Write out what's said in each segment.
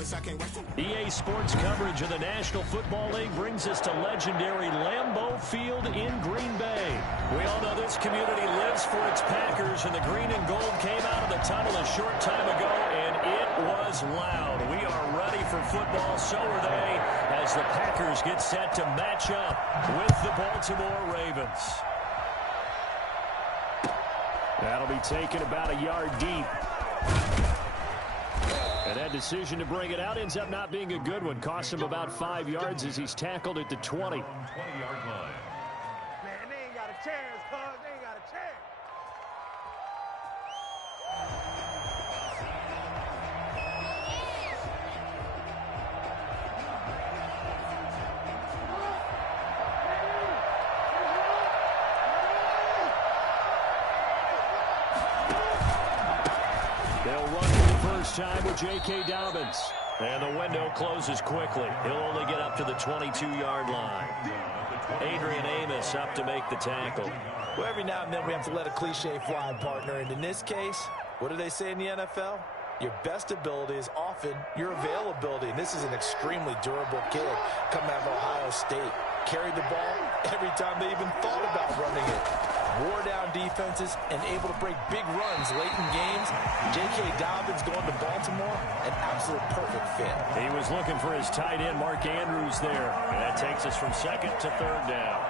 EA Sports coverage of the National Football League brings us to legendary Lambeau Field in Green Bay. We all know this community lives for its Packers, and the green and gold came out of the tunnel a short time ago, and it was loud. We are ready for football, so are they, as the Packers get set to match up with the Baltimore Ravens. That'll be taken about a yard deep. And that decision to bring it out ends up not being a good one. Cost him about 5 yards as he's tackled at the 20. 20-yard line. Man, they ain't got a chance, cuz. They ain't got a chance. They'll run for the first time with J.K. Dobbins. And the window closes quickly. He'll only get up to the 22-yard line. Adrian Amos up to make the tackle. Well, every now and then we have to let a cliche fly, partner. And in this case, what do they say in the NFL? Your best ability is often your availability. And this is an extremely durable kid coming out of Ohio State. Carried the ball every time they even thought about running it. Wore down defenses and able to break big runs late in games. J.K. Dobbins going to Baltimore, an absolute perfect fit. He was looking for his tight end, Mark Andrews, there. And that takes us from second to third down.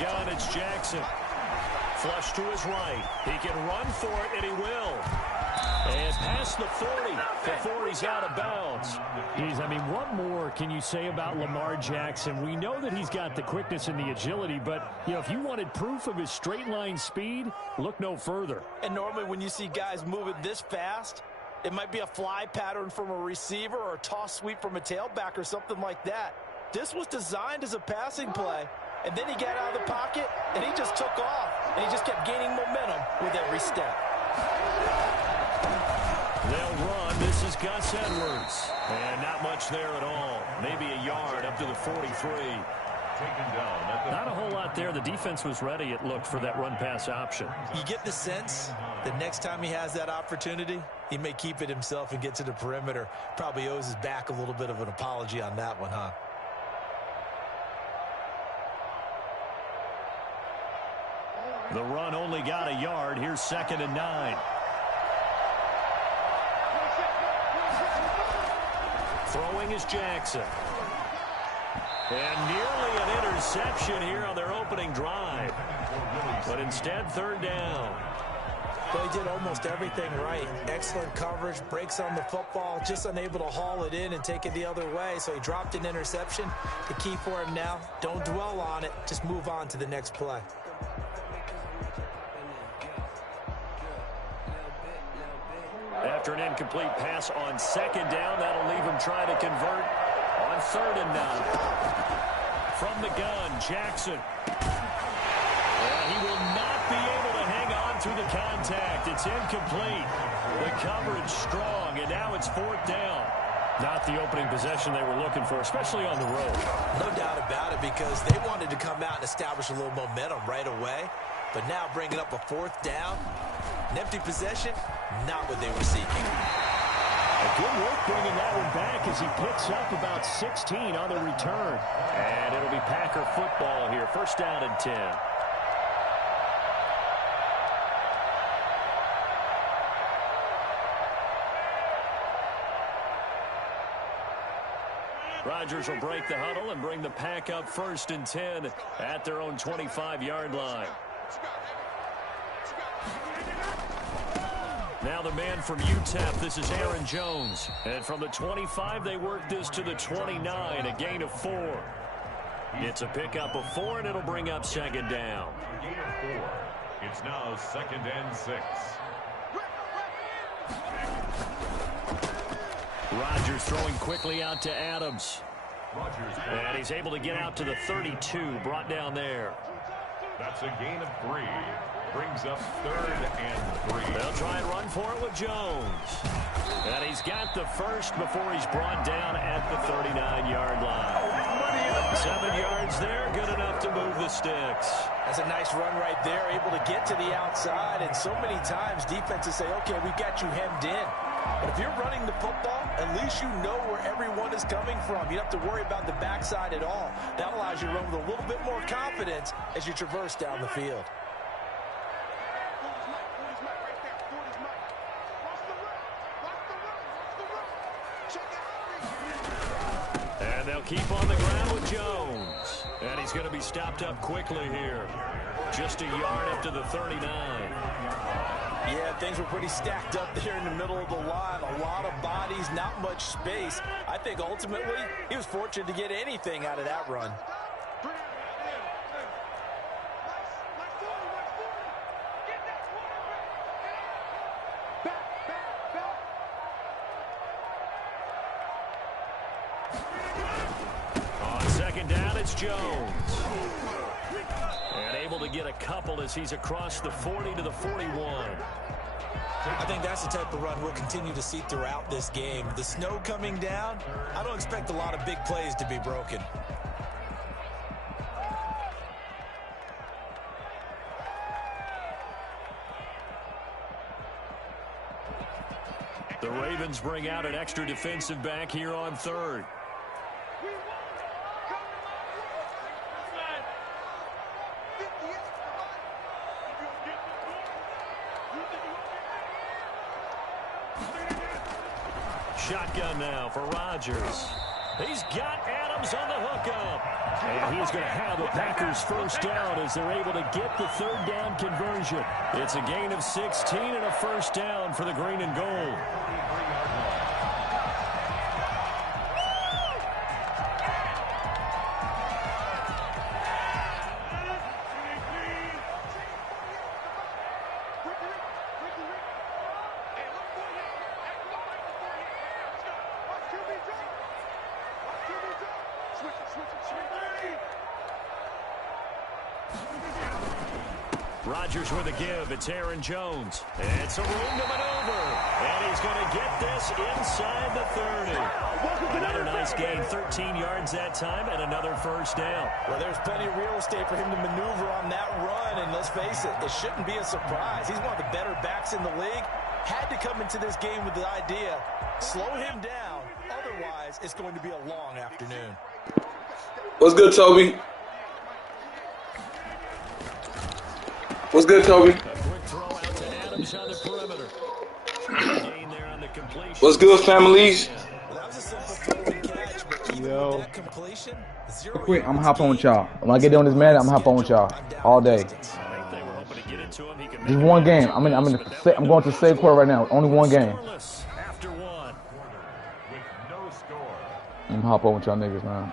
Gun, it's Jackson. Flush to his right. He can run for it, and he will. And past the 40 before he's out of bounds. Geez, I mean, what more can you say about Lamar Jackson? We know that he's got the quickness and the agility, but, you know, if you wanted proof of his straight-line speed, look no further. And normally when you see guys moving this fast, it might be a fly pattern from a receiver or a toss sweep from a tailback or something like that. This was designed as a passing play. And then he got out of the pocket, and he just took off. And he just kept gaining momentum with every step. They'll run. This is Gus Edwards. And not much there at all. Maybe a yard up to the 43. Not a whole lot there. The defense was ready, it looked, for that run-pass option. You get the sense that next time he has that opportunity, he may keep it himself and get to the perimeter. Probably owes his back a little bit of an apology on that one, huh? The run only got a yard. Here's 2nd and 9. Throwing is Jackson. And nearly an interception here on their opening drive. But instead, 3rd down. Well, he did almost everything right. Excellent coverage, breaks on the football, just unable to haul it in and take it the other way. So he dropped an interception. The key for him now, don't dwell on it. Just move on to the next play. After an incomplete pass on 2nd down, that'll leave him trying to convert on 3rd and 9. From the gun, Jackson. And he will not be able to hang on through the contact. It's incomplete. The coverage strong, and now it's 4th down. Not the opening possession they were looking for, especially on the road. No doubt about it, because they wanted to come out and establish a little momentum right away. But now bringing up a 4th down, an empty possession, not what they were seeking. Good work bringing that one back as he picks up about 16 on the return. And it'll be Packer football here. 1st down and 10. Rodgers will break the huddle and bring the Pack up 1st and 10 at their own 25-yard line. Now the man from UTEP, this is Aaron Jones. And from the 25, they work this to the 29, a gain of 4. It's a pickup of 4, and it'll bring up 2nd down. A gain of 4. It's now 2nd and 6. Rodgers throwing quickly out to Adams. And he's able to get out to the 32, brought down there. That's a gain of 3. Brings up 3rd and 3. try and run for it with Jones. And he's got the first before he's brought down at the 39-yard line. 7 yards there, good enough to move the sticks. That's a nice run right there, able to get to the outside. And so many times defenses say, okay, we got you hemmed in. But if you're running the football, at least you know where everyone is coming from. You don't have to worry about the backside at all. That allows you to run with a little bit more confidence as you traverse down the field. And they'll keep on the ground with Jones. And he's going to be stopped up quickly here. Just a yard up to the 39. Yeah, things were pretty stacked up there in the middle of the line. A lot of bodies, not much space. I think ultimately he was fortunate to get anything out of that run. On second down, it's Jones. And able to get a couple as he's across the 40 to the 41. I think that's the type of run we'll continue to see throughout this game. The snow coming down, I don't expect a lot of big plays to be broken. The Ravens bring out an extra defensive back here on third. Shotgun now for Rodgers. He's got Adams on the hookup. And he's going to have the Packers first down as they're able to get the third down conversion. It's a gain of 16 and a first down for the green and gold. Rodgers with a give. It's Aaron Jones. It's a room to maneuver. And he's going to get this inside the 30. Another nice gain. 13 yards that time and another first down. Well, there's plenty of real estate for him to maneuver on that run. And let's face it, it shouldn't be a surprise. He's one of the better backs in the league. Had to come into this game with the idea, slow him down. Otherwise, it's going to be a long afternoon. What's good, Toby? What's good, Toby? A quick throw out to Adams on the perimeter. Gain there on the completion. What's good, families? Well, that was a simple throw and catch, but even with that completion, Quick, I'm hopping on with y'all. When I get done with this man, I'm hopping on with y'all all day. I think they were hoping to get it to him. He can Just one game. I'm going to save quarter right now. Only one game. After one. With no score. I'm hopping on with y'all niggas, man.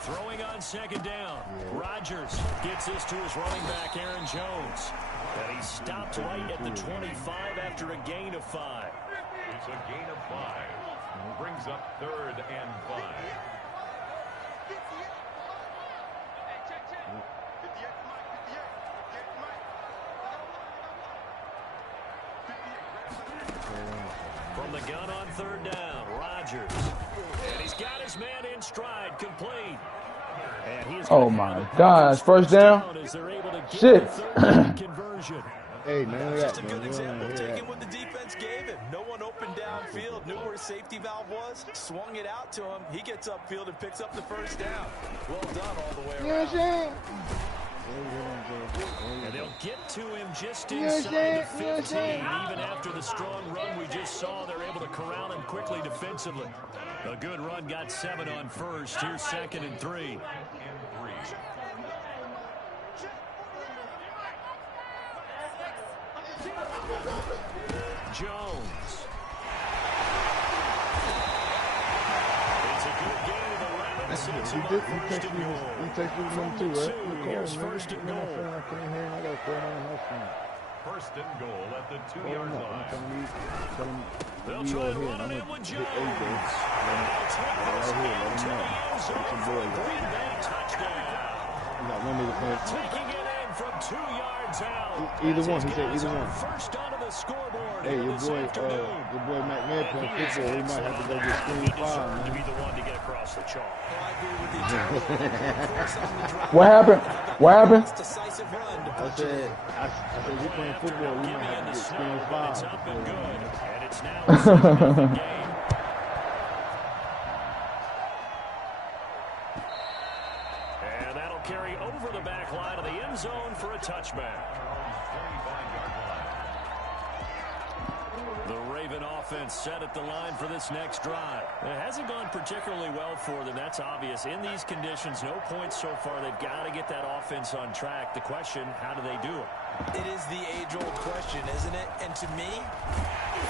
Throwing on second down. Rodgers gets this to his running back, Aaron Jones. And he stopped right at the 25 after a gain of 5. It's a gain of 5. Brings up 3rd and 5. From the gun on third down, Rodgers. And he's got his man in stride, complete. Oh my gosh, first down? Shit. Hey, man, Just a good example, taking what the defense gave him. No one open downfield, knew where his safety valve was, swung it out to him. He gets upfield and picks up the first down. Well done all the way around. And they'll get to him just inside the 15. Even after the strong run we just saw, they're able to corral him quickly defensively. A good run, got 7 on first. Here's 2nd and 3. Wisconsin He on first and goal. He texted me number 2, right? Here's first and goal. I can't hear him. I got to call my house phone. First and goal at the 2-yard line. They'll try and run it in with Jones. And they'll take this into the end zone for a Green Bay touchdown. Taking it in from 2 yards out. Either one. He said either one. First onto the scoreboard. Hey, your boy Mack Med playing football. He might have to go get screen 5, man. To be the one to get across the chalk. What happened? What happened? I said we playing football. We might have to get screen 5. It's up and good. And it's now a 7-0 game. And that'll carry over the back line of the end zone for a touchback. The Raven offense set at the line for this next drive. It hasn't gone particularly well for them. That's obvious. In these conditions, no points so far. They've got to get that offense on track. The question, how do they do it? It is the age-old question, isn't it? And to me,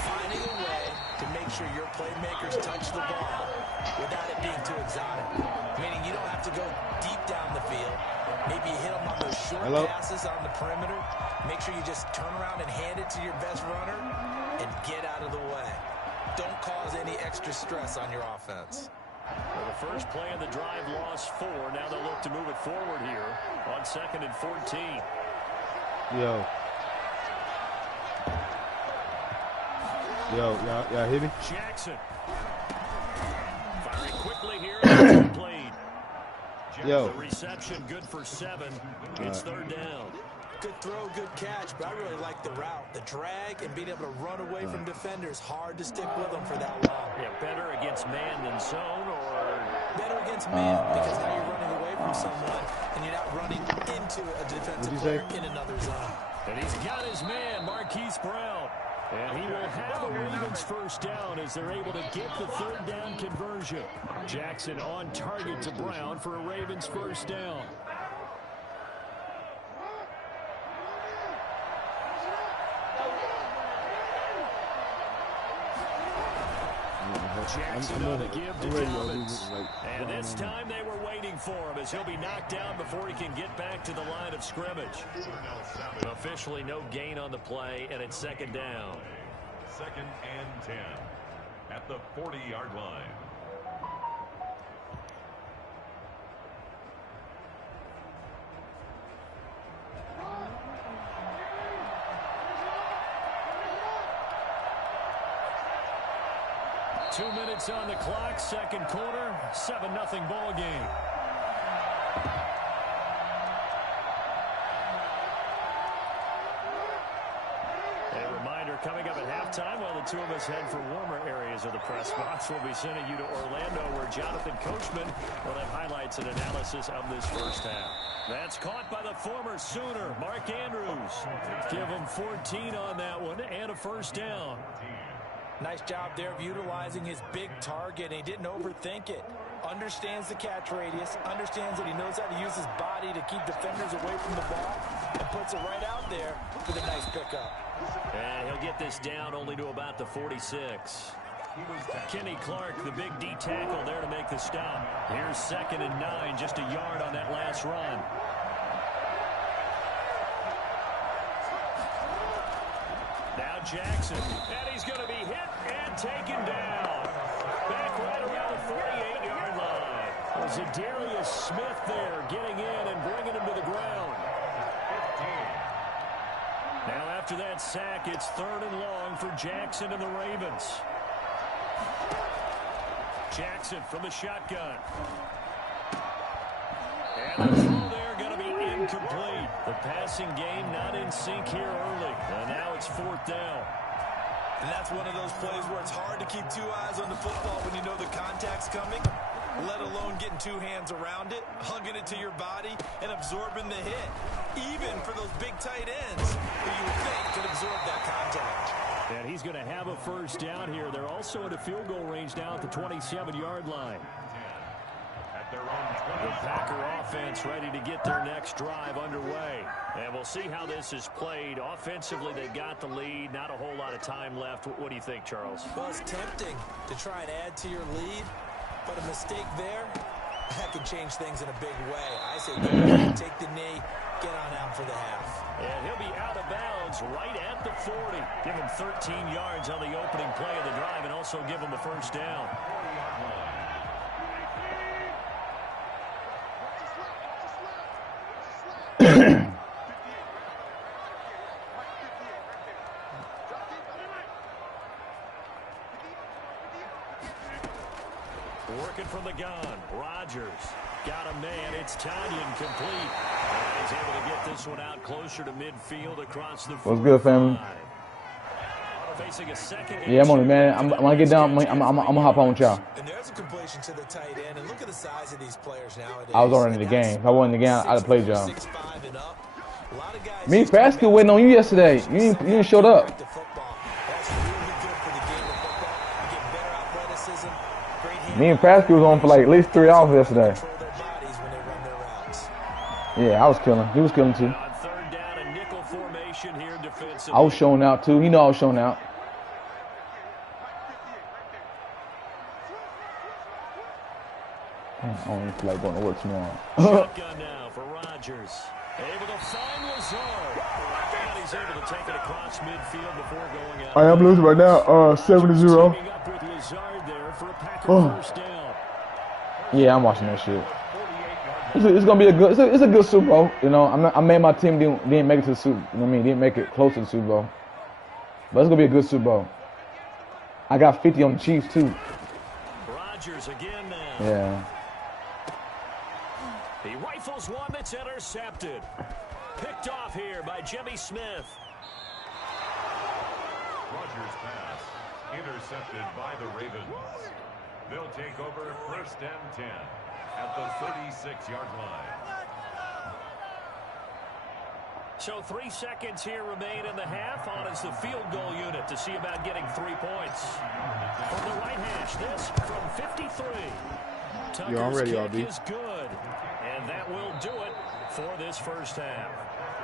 finding a way to make sure your playmakers touch the ball without it being too exotic. Meaning you don't have to go deep down the field. Maybe you hit them on those short passes on the perimeter. Make sure you just turn around and hand it to your best runner and get out of the way. Don't cause any extra stress on your offense. Well, the first play of the drive lost 4. Now they'll look to move it forward here on 2nd and 14. Y'all hear me? Jackson. Firing quickly here. It's played. The reception good for 7. It's 3rd down. Good throw, good catch, but I really like the route. The drag and being able to run away from defenders. Hard to stick with them for that long. Yeah, better against man than zone, or? Better against man, because now you're running away from someone, and you're not running into a defensive player in another zone. And he's got his man, Marquise Brown. And he will have a Ravens first down as they're able to get the 3rd down conversion. Jackson on target to Brown for a Ravens first down. Jackson on the give to Dobbins. And this time they were waiting for him as he'll be knocked down before he can get back to the line of scrimmage. Officially no gain on the play, and it's 2nd down. 2nd and 10 at the 40-yard line. Two minutes on the clock, 2nd quarter, 7-0 ball game. A reminder coming up at halftime while the two of us head for warmer areas of the press box. We'll be sending you to Orlando where Jonathan Coachman will have highlights and analysis of this first half. That's caught by the former Sooner, Mark Andrews. Give him 14 on that one and a first down. Nice job there of utilizing his big target. He didn't overthink it. Understands the catch radius. Understands that he knows how to use his body to keep defenders away from the ball. And puts it right out there with a nice pickup. And he'll get this down only to about the 46. Kenny Clark, the big D tackle there to make the stop. Here's 2nd and 9, just a yard on that last run. Now Jackson, and he's going to be hit and taken down. Back right around the 48-yard line. Was it Darius Smith there getting in and bringing him to the ground? Now after that sack, it's 3rd and long for Jackson and the Ravens. Jackson from the shotgun. And the throw there going to be incomplete. The passing game not in sync here early. And now it's 4th down. And that's one of those plays where it's hard to keep 2 eyes on the football when you know the contact's coming, let alone getting 2 hands around it, hugging it to your body, and absorbing the hit. Even for those big tight ends who you would think could absorb that contact. And he's going to have a first down here. They're also at a field goal range now at the 27-yard line. The Packer offense ready to get their next drive underway. And we'll see how this is played. Offensively, they've got the lead. Not a whole lot of time left. What do you think, Charles? Well, it's tempting to try and add to your lead, but a mistake there that can change things in a big way. I say go ahead, take the knee, get on out for the half. And he'll be out of bounds right at the 40. Give him 13 yards on the opening play of the drive and also give him a first down. Working from the gun, Rodgers got a man. It's Tanyan complete. And he's able to get this one out closer to midfield across the. What's good, family? Facing a second. Yeah, I'm on it, man. I'm gonna get down. I'm gonna hop on with y'all. And there's a completion to the tight end. And look at the size of these players nowadays. I was already in the game. If I wasn't in the game, I'd have played y'all. Me and Pascal waiting on you yesterday. You didn't show up. Me and Pascal was on for like at least 3 hours yesterday. Yeah, I was killing. He was killing too. I was showing out too. He know I was showing out. I don't even feel like going to work tomorrow. Shotgun now for Rodgers. Able to find Lazard. And he's able to take it across midfield before going out. I am losing right now, 7-0. Oh. Yeah, I'm watching that shit. It's gonna be a good. It's a good Super Bowl. You know, I made my team didn't make it to the Super. You know what I mean? Didn't make it close to the Super Bowl. But it's gonna be a good Super Bowl. I got 50 on the Chiefs too. Rodgers again now. Yeah. He rifles one that's intercepted. Picked off here by Jimmy Smith. Rodgers' pass intercepted by the Ravens. They'll take over 1st and 10 at the 36-yard line. So 3 seconds here remain in the half. On is the field goal unit to see about getting 3 points. From the right hash, this from 53. Tucker's kick is good. And that will do it for this first half.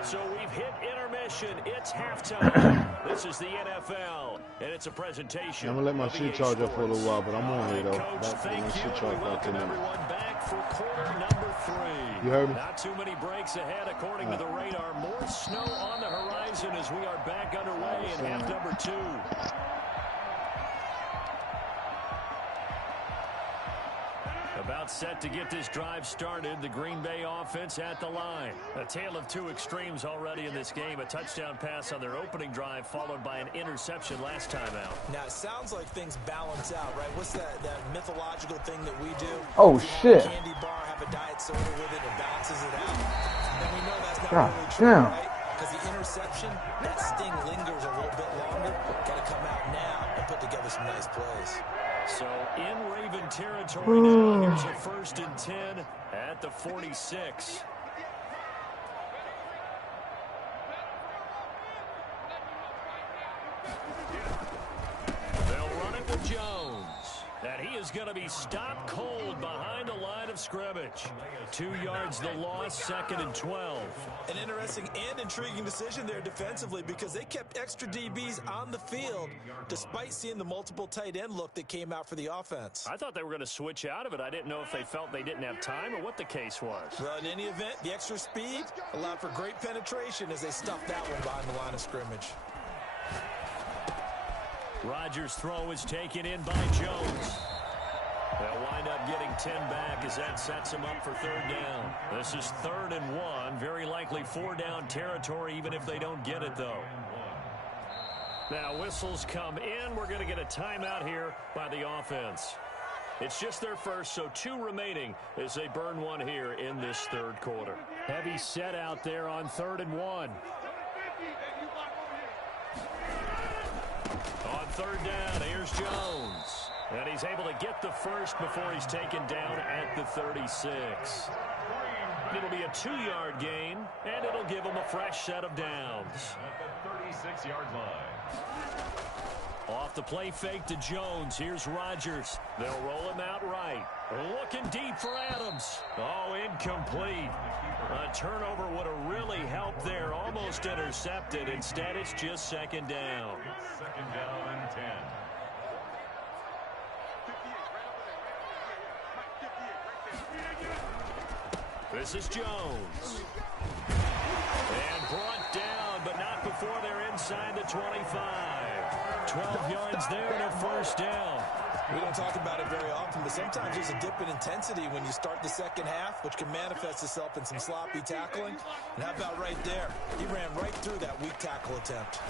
So we've hit intermission. It's halftime. This is the NFL, and it's a presentation. I'm gonna let my shit charge up for a little while, but I'm on here though. Coach, thank you. We welcome everyone back for quarter number 3. You heard me? Not too many breaks ahead, according to the radar. More snow on the horizon as we are back underway in half number 2. About set to get this drive started. The Green Bay offense at the line. A tale of 2 extremes already in this game. A touchdown pass on their opening drive, followed by an interception last time out. Now, it sounds like things balance out, right? What's that mythological thing that we do? Oh, shit. Candy bar, have a diet soda with it, and balances it out. And we know that's not God really true, damn. right? Because the interception, that sting lingers a little bit longer. Got to come out now and put together some nice plays. So in Raven territory now, here's a 1st and 10 at the 46. They'll run it with Jones. And he is going to be stopped cold behind the line of scrimmage. 2 yards the loss, 2nd and 12. An interesting and intriguing decision there defensively because they kept extra DBs on the field despite seeing the multiple tight end look that came out for the offense. I thought they were going to switch out of it. I didn't know if they felt they didn't have time or what the case was. Well, in any event, the extra speed allowed for great penetration as they stuffed that one behind the line of scrimmage. Rodgers' throw is taken in by Jones. They'll wind up getting 10 back as that sets him up for 3rd down. This is 3rd and 1. Very likely 4-down territory even if they don't get it, though. Now, whistles come in. We're going to get a timeout here by the offense. It's just their first, so 2 remaining as they burn one here in this 3rd quarter. Heavy set out there on 3rd and 1. On 3rd down, here's Jones. And he's able to get the first before he's taken down at the 36. It'll be a 2-yard gain, and it'll give him a fresh set of downs. At the 36-yard line. Off the play fake to Jones. Here's Rodgers. They'll roll him out right. Looking deep for Adams. Oh, incomplete. A turnover would have really helped there. Almost intercepted. Instead, it's just 2nd down. 2nd down and 10. This is Jones. And brought down, but not before they're inside the 25. 12 yards there and a first down. We don't talk about it very often, but sometimes there's a dip in intensity when you start the second half, which can manifest itself in some sloppy tackling. And how about right there? He ran right through that weak tackle attempt.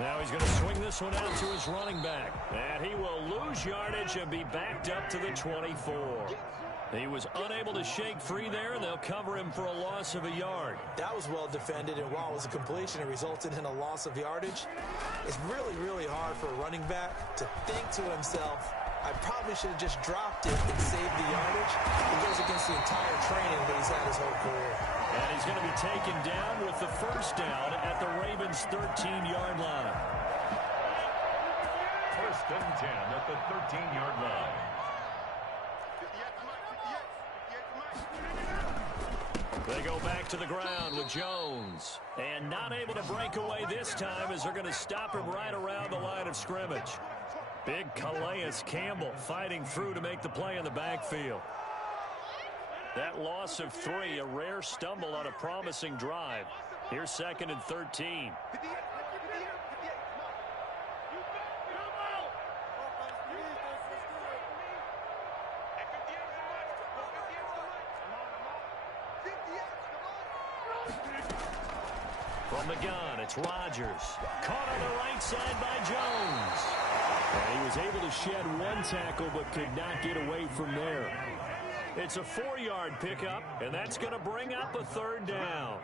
Now he's going to swing this one out to his running back. And he will lose yardage and be backed up to the 24. He was unable to shake free there, and they'll cover him for a loss of a yard. That was well defended, and while it was a completion, it resulted in a loss of yardage. It's really, really hard for a running back to think to himself, I probably should have just dropped it and saved the yardage. It goes against the entire training that he's had his whole career. And he's going to be taken down with the first down at the Ravens' 13-yard line. First and 10 at the 13-yard line. They go back to the ground with Jones. And not able to break away this time as they're going to stop him right around the line of scrimmage. Big Calais Campbell fighting through to make the play in the backfield. That loss of 3, a rare stumble on a promising drive. Here's 2nd and 13. From the gun, it's Rodgers. Caught on the right side by Jones. And he was able to shed one tackle but could not get away from there. It's a 4-yard pickup, and that's going to bring up a third down.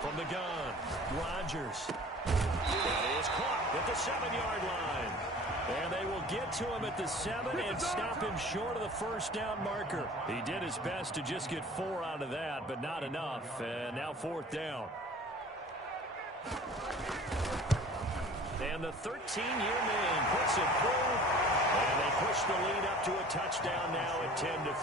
From the gun, Rodgers. That is caught at the 7-yard line. And they will get to him at the 7 and stop him short of the first down marker. He did his best to just get 4 out of that, but not enough. And now 4th down. And the 13-year man puts it through. And they push the lead up to a touchdown now at 10-3.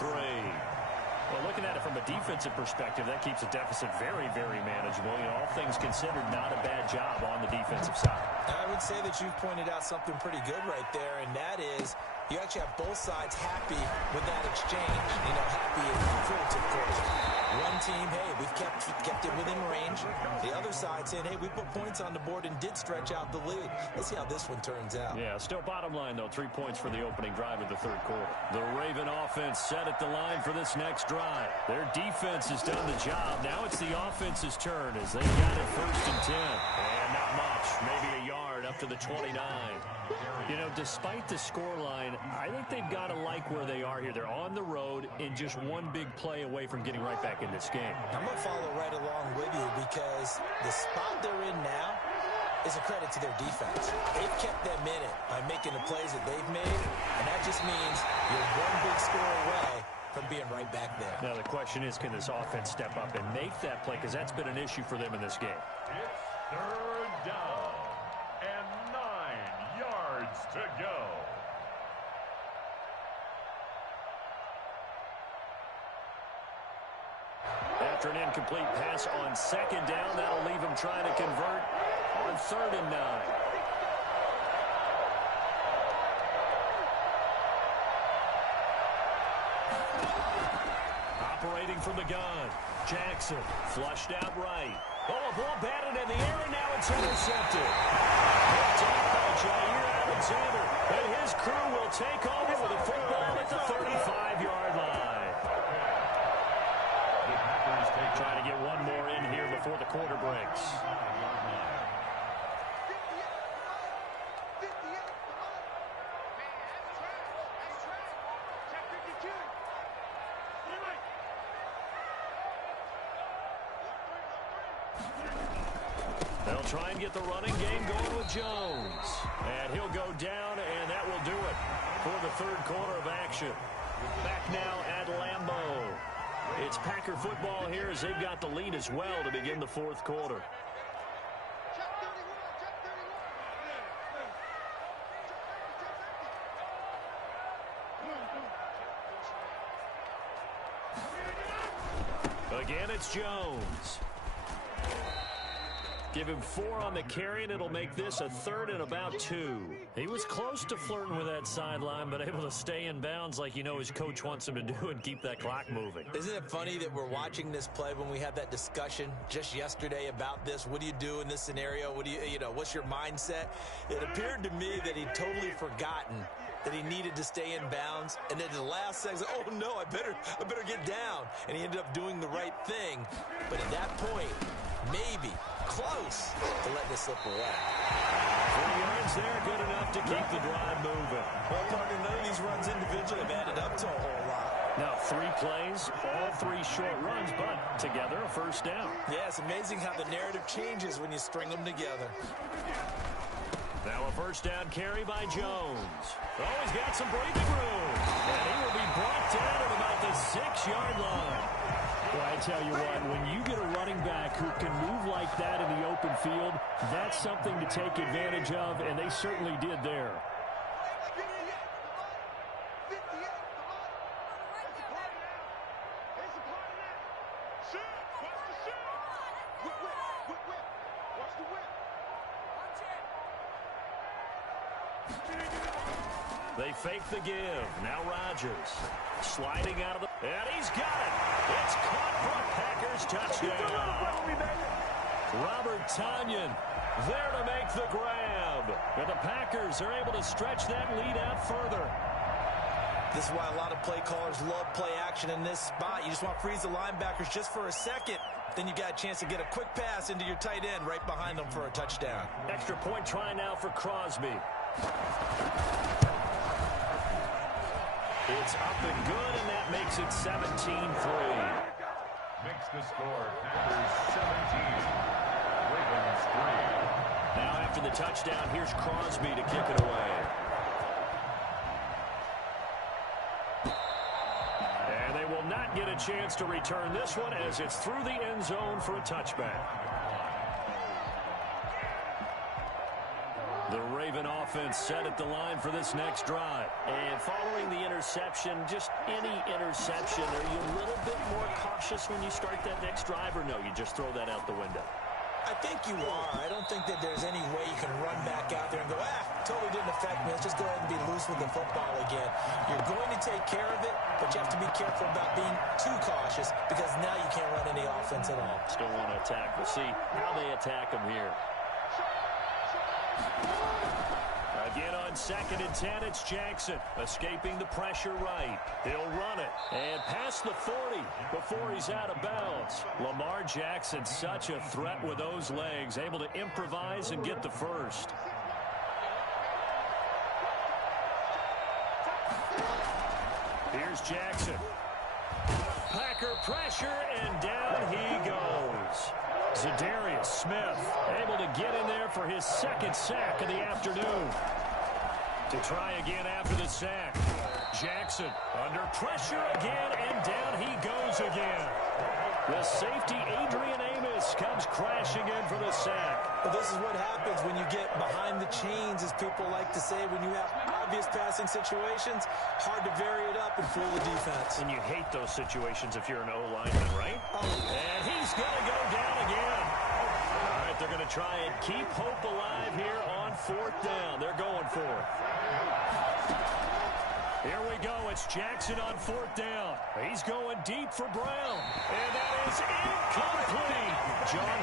Well, looking at it from a defensive perspective, that keeps the deficit very, very manageable. You know, all things considered, not a bad job on the defensive side. I would say that you've pointed out something pretty good right there, and that is you actually have both sides happy with that exchange. You know, happy is relative, of course. One team, hey, we've kept it within range. The other side saying, hey, we put points on the board and did stretch out the lead. Let's see how this one turns out. Yeah, still bottom line, though, 3 points for the opening drive of the third quarter. The Raven offense set at the line for this next drive. Their defense has done the job. Now it's the offense's turn as they got it 1st and 10. And not much, maybe a yard up to the 29. You know, despite the scoreline, I think they've got to like where they are here. They're on the road and just one big play away from getting right back in this game. I'm going to follow right along with you because the spot they're in now is a credit to their defense. They've kept them in it by making the plays that they've made, and that just means you're one big score away from being right back there. Now the question is, can this offense step up and make that play? Because that's been an issue for them in this game. It's 3rd down and 9 yards to go. After an incomplete pass on 2nd down, that'll leave him trying to convert on 3rd and 9. Operating from the gun, Jackson flushed out right. Oh, a ball batted in the air, and now it's intercepted. Picked off by Jair Alexander, and his crew will take over with a football at the 35-yard line. Trying to get one more in here before the quarter breaks. They'll try and get the running game going with Jones. And he'll go down, and that will do it for the third quarter of action. Back now at Lambeau. It's Packer football here as they've got the lead as well to begin the fourth quarter. Again, it's Jones. Give him 4 on the carry, and it'll make this a 3rd and about 2. He was close to flirting with that sideline, but able to stay in bounds like his coach wants him to do and keep that clock moving. Isn't it funny that we're watching this play when we had that discussion just yesterday about this? What do you do in this scenario? What do what's your mindset? It appeared to me that he'd totally forgotten that he needed to stay in bounds, and then the last second, oh no, I better get down. And he ended up doing the right thing. But at that point, maybe close to let this slip away. 3 yards there, good enough to keep the drive moving. Well, partner, none of these runs individually have added up to a whole lot. Now 3 plays, all 3 short runs, but together a first down. Yeah, it's amazing how the narrative changes when you string them together. Now a first down carry by Jones. Oh, he's got some breathing room. And he will be brought down at about the 6-yard line. Well, I tell you what, when you get a running back who can move like that in the open field, that's something to take advantage of, and they certainly did there. They fake the give. Now Rodgers sliding out of the... And he's got it. It's caught for a Packers touchdown. Robert Tonyan there to make the grab. And the Packers are able to stretch that lead out further. This is why a lot of play callers love play action in this spot. You just want to freeze the linebackers just for a second. Then you got a chance to get a quick pass into your tight end right behind them for a touchdown. Extra point try now for Crosby. It's up and good, and that makes it 17-3. Makes the score Packers 17, Ravens 3. Now after the touchdown, here's Crosby to kick it away. And they will not get a chance to return this one as it's through the end zone for a touchback. The Raven offense set at the line for this next drive. And following the interception, just any interception, are you a little bit more cautious when you start that next drive, or no, you just throw that out the window? I think you are. I don't think that there's any way you can run back out there and go, totally didn't affect me. Let's just go ahead and be loose with the football again. You're going to take care of it, but you have to be careful about being too cautious because now you can't run any offense at all. Still want to attack. We'll see how they attack them here. Again on 2nd and 10, it's Jackson escaping the pressure right. He'll run it and past the 40 before he's out of bounds. Lamar Jackson, such a threat with those legs, able to improvise and get the first. Here's Jackson. Packer pressure, and down he goes. Zadarius Smith able to get in there for his 2nd sack of the afternoon. To try again after the sack. Jackson under pressure again, and down he goes again. The safety, Adrian Amos, comes crashing in for the sack. Well, this is what happens when you get behind the chains, as people like to say, when you have obvious passing situations. Hard to vary it up and fool the defense. And you hate those situations if you're an O-lineman, right? And he's going to go down again. All right, they're going to try and keep hope alive here on 4th down. They're going for it. Here we go. It's Jackson on 4th down. He's going deep for Brown. And that is incomplete. John